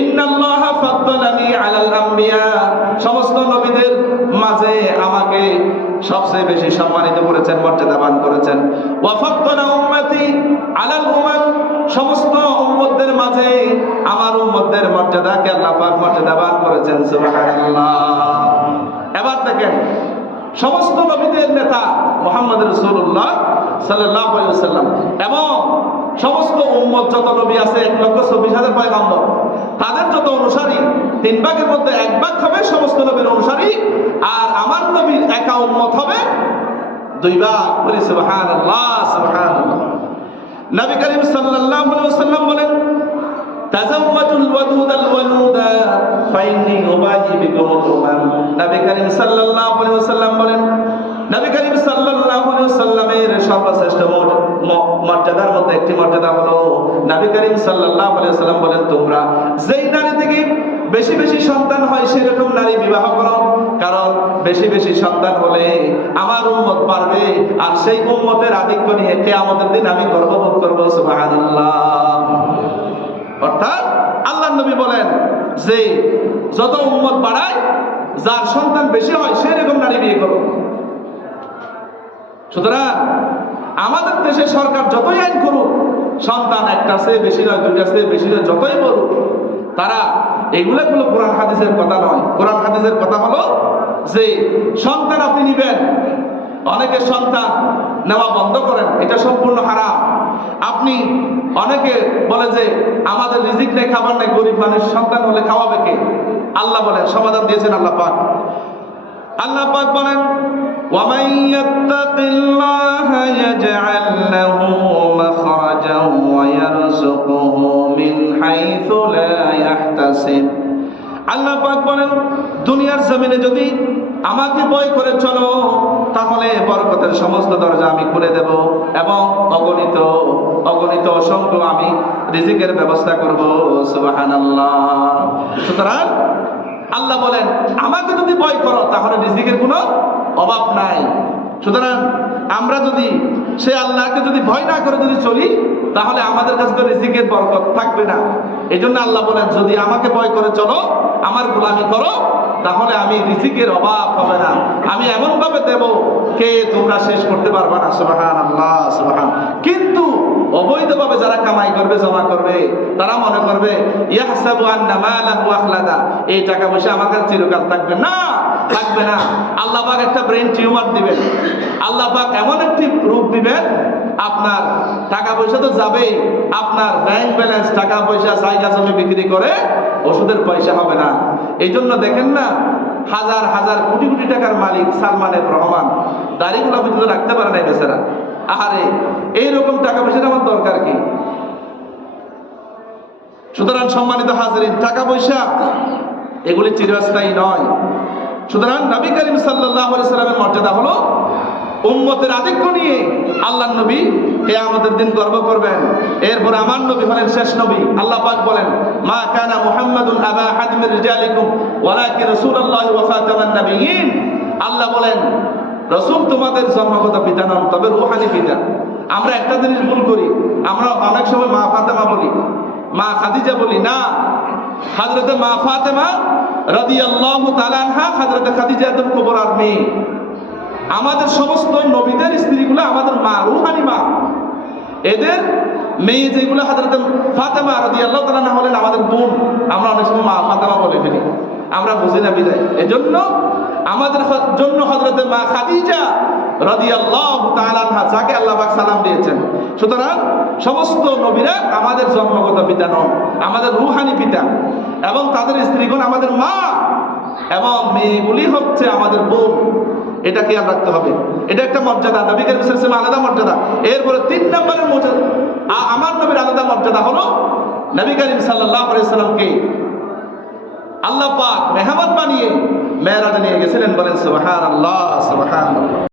ইন্নাল্লাহা ফাদ্দালানি আলাল আম্বিয়া, সমস্ত নবীদের মাঝে আমাকে সবচেয়ে বেশি সম্মানিত করেছেন, মর্যাদাবান করেছেন। ওয়া ফাদ্দালা উম্মতি আলাল উমাম, সমস্ত উম্মতদের মাঝে আমার উম্মতদের মর্যাদাকে আল্লাহ পাক মর্যাদাবান করেছেন। সুবহানাল্লাহ। এবার দেখেন, সমস্ত নবীদের নেতা মুহাম্মদ রাসূলুল্লাহ সাল্লাল্লাহু আলাইহি ওয়াসাল্লাম এবং সমস্ত উম্মত যত নবী আছে 1,24,000 পয়গম্বর, তাদের যত অনুসারী 3 ভাগের মধ্যে 1 ভাগ হবে সমস্ত নবীর অনুসারী, আর আমার নবীর একা উম্মত হবে 2 ভাগ। বলি সুবহানাল্লাহ, সুবহানাল্লাহ। নবী করিম সাল্লাল্লাহু আলাইহি ওয়াসাল্লাম বলেন, তাজাওয়াজুল ওয়াদুদাল ওয়ালুদা ফাইন্নী উবাহি বিকুমুল উমাম। নবী করিম সাল্লাল্লাহু আলাইহি ওয়াসাল্লাম বলেন, নবী করিম সাল্লাল্লাহু আলাইহি ওয়াসাল্লামের সর্বশ্রেষ্ঠ মর্যাদার মধ্যে একটি মর্যাদা হলো, নবী করিম সাল্লাল্লাহু আলাইহি ওয়াসাল্লাম বলেন, তোমরা যেই নারী থেকে বেশি বেশি সন্তান হয় সেরকম নারী বিবাহ করো, কারণ বেশি বেশি সন্তান হলে আমার উম্মত বাড়বে, আর সেই উম্মতের আধিক্য নিয়ে কিয়ামতের দিন আমি গর্ববোধ করব। সুবহানাল্লাহ। অর্থাৎ আল্লাহর নবী বলেন যে যত উম্মত বাড়ায়, যার সন্তান বেশি হয় সেরকম নারী বিয়ে করো। সুতরাং আমাদের দেশে সরকার যতই আইন করুক, সন্তান একটা চেয়ে বেশি নয়, 2টা চেয়ে বেশি নয়, যতই বলুক, তারা এগুলো কোরআন হাদিসের কথা নয়। কোরআন হাদিসের কথা হলো যে সন্তান আপনি নিবেন, অনেকে সন্তান নেওয়া বন্ধ করেন, এটা সম্পূর্ণ হারাম। আপনি অনেকে বলে যে আমাদের রিজিক নেই, খাবার নেই, গরিব মানুষ, সন্তান হলে খাওয়াবে কে? আল্লাহ বলেন, সমাধান দিয়েছেন আল্লাহ পাক। আল্লাহ পাক বলেন, وَمَن يَتَّقِ اللَّهَ يَجْعَل لَّهُ مَخْرَجًا وَيَرْزُقْهُ مِنْ حَيْثُ لَا يَحْتَسِبُ। আল্লাহ পাক বলেন, দুনিয়ার জমিনে যদি আমাকে ভয় করে চলো, তাহলে বরকতের সমস্ত দরজা আমি খুলে দেব এবং অগণিত অগণিত অসংখ্য আমি রিজিকের ব্যবস্থা করব। সুবহানাল্লাহ। সুতরাং আল্লাহ বলেন, আমাকে যদি ভয় করো তাহলে রিজিকের কোনো অভাব নাই। সুতরাং আমরা যদি সে আল্লাহকে যদি ভয় না করে যদি চলি, তাহলে আমাদের কাছে তো রিজিকের বরকত থাকবে না। এই জন্য আল্লাহ বলেন, যদি আমাকে ভয় করে চলো, আমার গোলামি করো, তাহলে আমি রিজিকের অভাব হবে না, আমি এমন ভাবে দেব কে তোমরা শেষ করতে পারবে না। সুবহানাল্লাহ, সুবহান। কিন্তু অবৈধভাবে যারা কামাই করবে, জমা করবে, তারা মনে করবে ইয়াহসাবু আন্না মালাহু আখলাদা, এই টাকা পয়সা আমার কাছে চিরকাল থাকবে না, থাকবে না। আল্লাহ পাক একটা ব্রেন টিউমার দিবেন, আল্লাহ পাক এমন একটি রূপ দিবেন, আপনার টাকা পয়সা তো যাবেই, আপনার ব্যাংক ব্যালেন্স, টাকা পয়সা, জায়গা জমি বিক্রি করে ওষুধের পয়সা হবে না। এই জন্য দেখেন না, হাজার হাজার কোটি কোটি টাকার মালিক সালমান এফ রহমান দাড়িগুলো পর্যন্ত রাখতে পারে নাই বেচারা। আহারে, এইরকম টাকা পয়সার আমার দরকার কি? সুতরাং সম্মানিত হাজিরিন, টাকা পয়সা এগুলি চিরস্থায়ী নয়। সুতরাং নবী করিম সাল্লাল্লাহু আলাইহি সাল্লামের মর্যাদা হলো উম্মতের আধিক্য নিয়ে আল্লাহর নবী কিয়ামতের দিন গর্ব করবেন। এরপর আমার নবী হলেন শেষ নবী। আল্লাহ পাক বলেন, মা কানা মুহাম্মাদুন আবা আহাদিন মিন রিজালিকুম ওয়ালাকিন রাসূলুল্লাহি ওয়া খাতামান নাবিয়্যিন। আল্লাহ বলেন, রাসূল তোমাদের জন্মগত পিতা নন, তবে রূহানি পিতা। আমরা একটা জিনিস ভুল করি, আমরা অনেক সময় মা ফাতেমা বলি, মা খাদিজা বলি না। হযরতে মা ফাতেমা রাদিয়াল্লাহু তাআলা আনহা হযরতে খাদিজা কুবরার মেয়ে। আমাদের সমস্ত নবীদের স্ত্রীগুলো আমাদের মা, রূহানি মা। এদের মেয়ে যেগুলো হযরতে ফাতেমা রাদিয়াল্লাহু তাআলা আনহা হলেন আমাদের বোন, আমরা অনেক সময় মা ফাতেমা বলে ফেলি, আমরা বুঝি না বিদায়। এজন্য আমাদের জন্য হযরতে মা খাদিজা রাদিয়াল্লাহু তাআলা আনহা, যাকে আল্লাহ পাক সালাম দিয়েছেন। সুতরাং সমস্ত নবীরা আমাদের জন্মগত পিতা নন, আমাদের রূহানি পিতা, এবং তাদের স্ত্রীগণ আমাদের মা, এবং মেয়েগুলি হচ্ছে আমাদের বোন। এটা খেয়াল রাখতে হবে, এটা একটা মর্যাদা, নবী করিম সাল্লাল্লাহু আলাইহি ওয়াসাল্লাম আলাদা মর্যাদা। এরপরে 3 নম্বরের মর্যাদা, আমার নবীর আলাদা মর্যাদা হলো নবী করিম সাল্লাল্লাহু আলাইহি ওয়াসাল্লামকে আল্লাহ পাক মেহমান বানিয়ে মেরাজে নিয়ে গেছিলেন। বলেন সুবহানাল্লাহ, সুবহানাল্লাহ।